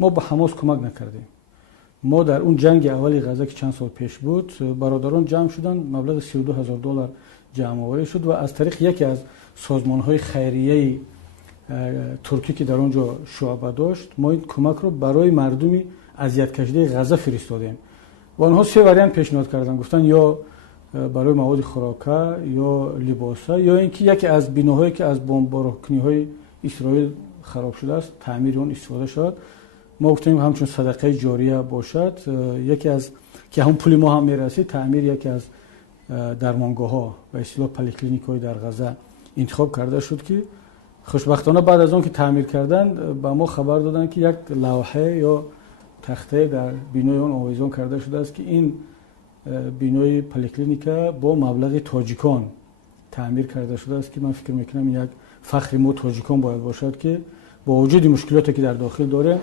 ما به حماس کمک نکردیم. ما در اون جنگ اولی غزه که چند سال پیش بود، برادران جمع شدن، مبلغ $32,000 جمع آوری شد و از طریق یکی از سازمان‌های خیریه ترکی که در اونجا شعبه داشت، ما این کمک رو برای مردمی اذیت کشیده غزه فرستادیم. و آنها 3 واریانت پیشنهاد کردن، گفتن یا برای مواد خوراکه یا لباسه یا اینکه یکی از بناهایی که از بمبارانی‌های اسرائیل خراب شده است تعمیر اون استفاده شد. ما گفتیم همچون صدقه جاریه باشد، یکی از که هم پول ما هم میرسید، تعمیر یکی از درمانگاه‌ها و اصطلاح پلیکلینیک‌های در غزه انتخاب کرده شد که خوشبختانه بعد از اون که تعمیر کردن به ما خبر دادن که یک لوحه یا تخته در بینای اون آویزان کرده شده است که این بینای پلیکلینیک با مبلغ تاجیکان تعمیر کرده شده است که من فکر میکنم یک فخر ما تاجیکان باید باشد که با وجود مشکلاتی که در داخل داره